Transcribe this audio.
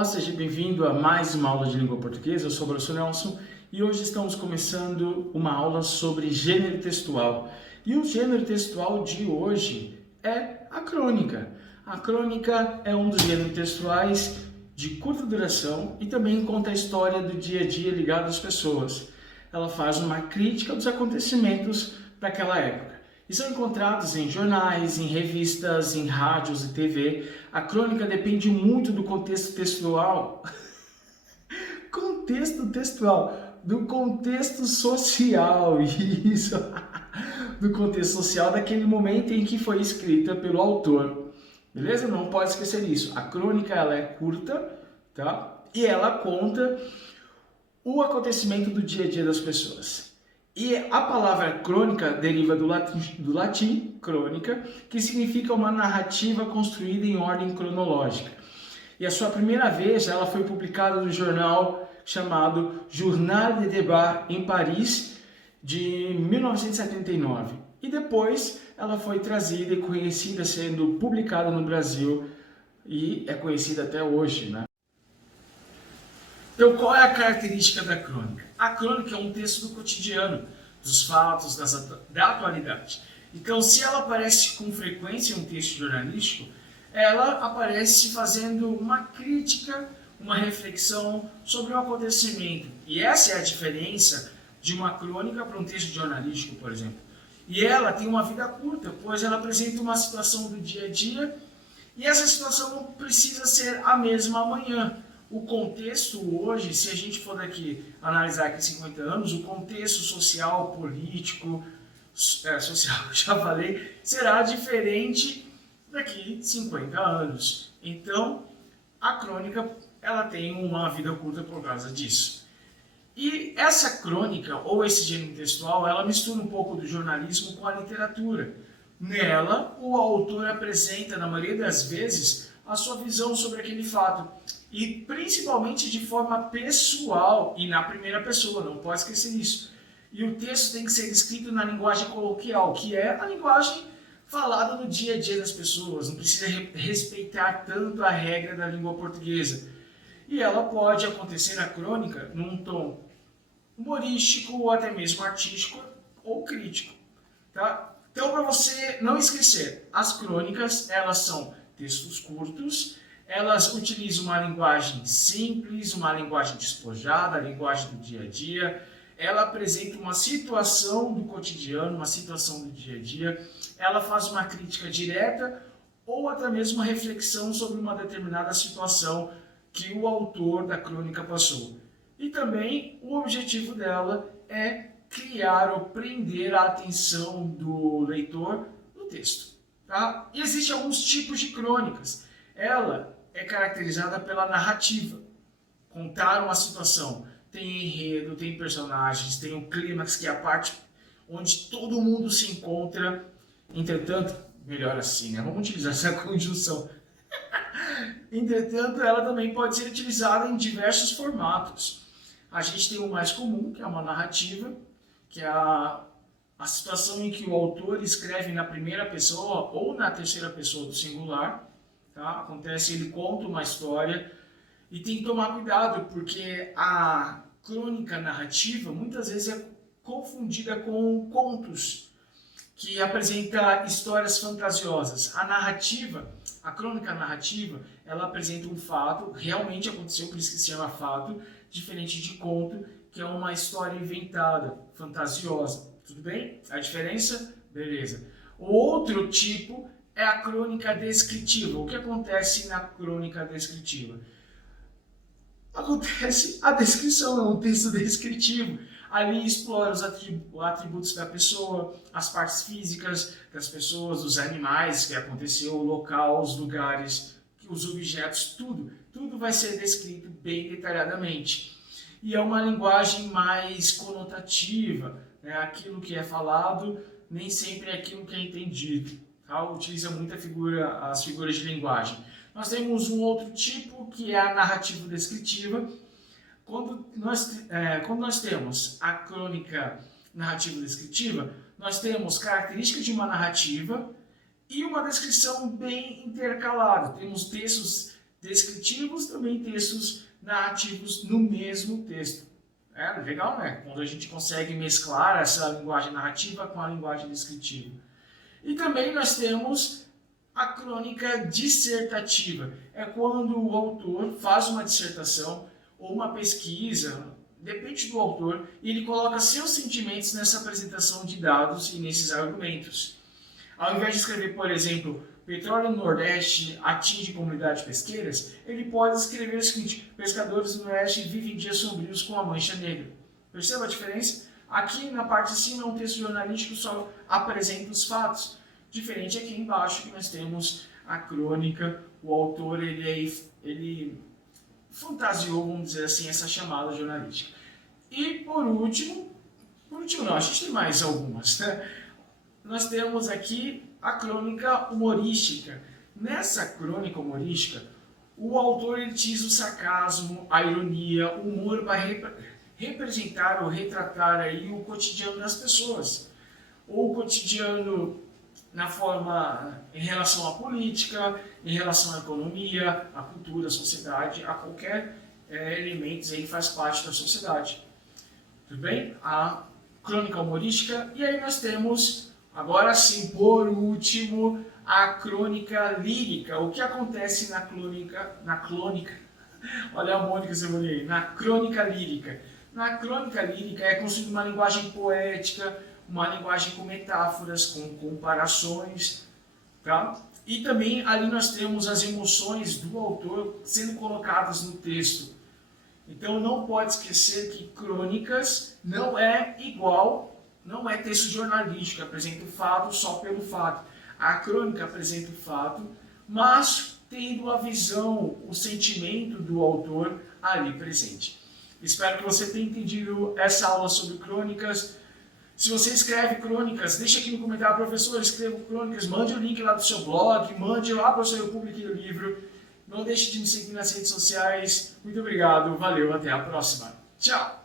Olá, seja bem-vindo a mais uma aula de língua portuguesa. Eu sou o professor Nelson e hoje estamos começando uma aula sobre gênero textual. E o gênero textual de hoje é a crônica. A crônica é um dos gêneros textuais de curta duração e também conta a história do dia a dia ligado às pessoas. Ela faz uma crítica dos acontecimentos daquela época. E são encontrados em jornais, em revistas, em rádios e TV. A crônica depende muito do contexto textual. Do contexto social, isso. Do contexto social daquele momento em que foi escrita pelo autor. Beleza? Não pode esquecer isso. A crônica ela é curta, tá? E ela conta o acontecimento do dia a dia das pessoas. E a palavra crônica deriva do latim crônica, que significa uma narrativa construída em ordem cronológica. E a sua primeira vez ela foi publicada no jornal chamado Journal de Débat em Paris, de 1979. E depois ela foi trazida e conhecida, sendo publicada no Brasil, e é conhecida até hoje, né? Então, qual é a característica da crônica? A crônica é um texto do cotidiano, dos fatos, da atualidade. Então, se ela aparece com frequência em um texto jornalístico, ela aparece fazendo uma crítica, uma reflexão sobre o acontecimento. E essa é a diferença de uma crônica para um texto jornalístico, por exemplo. E ela tem uma vida curta, pois ela apresenta uma situação do dia a dia, e essa situação não precisa ser a mesma amanhã. O contexto hoje, se a gente for daqui analisar aqui 50 anos, o contexto social, político, social, já falei, será diferente daqui 50 anos. Então, a crônica, ela tem uma vida curta por causa disso. E essa crônica, ou esse gênero textual, ela mistura um pouco do jornalismo com a literatura. Nela, o autor apresenta, na maioria das vezes, a sua visão sobre aquele fato. E principalmente de forma pessoal e na primeira pessoa, não pode esquecer isso. E o texto tem que ser escrito na linguagem coloquial, que é a linguagem falada no dia a dia das pessoas. Não precisa respeitar tanto a regra da língua portuguesa. E ela pode acontecer na crônica num tom humorístico ou até mesmo artístico ou crítico. Tá? Então, para você não esquecer, as crônicas elas são textos curtos, elas utilizam uma linguagem simples, uma linguagem despojada, a linguagem do dia a dia. Ela apresenta uma situação do cotidiano, uma situação do dia a dia. Ela faz uma crítica direta ou até mesmo uma reflexão sobre uma determinada situação que o autor da crônica passou. E também o objetivo dela é criar ou prender a atenção do leitor no texto. Tá? E existem alguns tipos de crônicas. Ela é caracterizada pela narrativa. Contar uma situação. Tem enredo, tem personagens, tem o clímax, que é a parte onde todo mundo se encontra. Entretanto, melhor assim, né? Vamos utilizar essa conjunção. Entretanto, ela também pode ser utilizada em diversos formatos. A gente tem o mais comum, que é uma narrativa, que é a situação em que o autor escreve na primeira pessoa ou na terceira pessoa do singular. Tá? Acontece, ele conta uma história e tem que tomar cuidado, porque a crônica narrativa muitas vezes é confundida com contos, que apresenta histórias fantasiosas. A crônica narrativa, ela apresenta um fato, realmente aconteceu, por isso que se chama fato, diferente de conto, que é uma história inventada, fantasiosa. Tudo bem? A diferença? Beleza. O outro tipo é a crônica descritiva. O que acontece na crônica descritiva? Acontece a descrição, é um texto descritivo. Ali explora os atributos da pessoa, as partes físicas das pessoas, dos animais, que aconteceu, o local, os lugares, os objetos, tudo. Tudo vai ser descrito bem detalhadamente. E é uma linguagem mais conotativa, né? Aquilo que é falado nem sempre é aquilo que é entendido. Tá? Utiliza muito as figuras de linguagem. Nós temos um outro tipo, que é a narrativa descritiva. Quando nós temos a crônica narrativa descritiva, nós temos características de uma narrativa e uma descrição bem intercalada. Temos textos descritivos, também textos narrativos no mesmo texto. É legal, né? Quando a gente consegue mesclar essa linguagem narrativa com a linguagem descritiva. E também nós temos a crônica dissertativa. É quando o autor faz uma dissertação ou uma pesquisa, depende do autor, e ele coloca seus sentimentos nessa apresentação de dados e nesses argumentos. Ao invés de escrever, por exemplo, petróleo no Nordeste atinge comunidades pesqueiras, ele pode escrever o seguinte: pescadores do Nordeste vivem dias sombrios com a mancha negra. Perceba a diferença? Aqui na parte de cima é um texto jornalístico que só apresenta os fatos. Diferente aqui embaixo que nós temos a crônica, o autor ele fantasiou, vamos dizer assim, essa chamada jornalística. E por último não, a gente tem mais algumas, né? Nós temos aqui a crônica humorística. Nessa crônica humorística, o autor ele utiliza o sarcasmo, a ironia, o humor para representar ou retratar aí o cotidiano das pessoas. Ou o cotidiano na forma em relação à política, em relação à economia, à cultura, à sociedade, a qualquer elemento aí que faz parte da sociedade. Tudo bem? A crônica humorística. E aí nós temos, agora sim, por último, a crônica lírica. O que acontece na crônica, olha a Mônica Cebolinha aí, na crônica lírica. Na crônica lírica é construída uma linguagem poética, uma linguagem com metáforas, com comparações, tá? E também ali nós temos as emoções do autor sendo colocadas no texto. Então não pode esquecer que crônicas não é igual, não é texto jornalístico, apresenta o fato só pelo fato. A crônica apresenta o fato, mas tendo a visão, o sentimento do autor ali presente. Espero que você tenha entendido essa aula sobre crônicas. Se você escreve crônicas, deixa aqui no comentário: professor, eu escrevo crônicas, mande o link lá do seu blog, mande lá para o seu publique o livro. Não deixe de me seguir nas redes sociais. Muito obrigado, valeu, até a próxima. Tchau!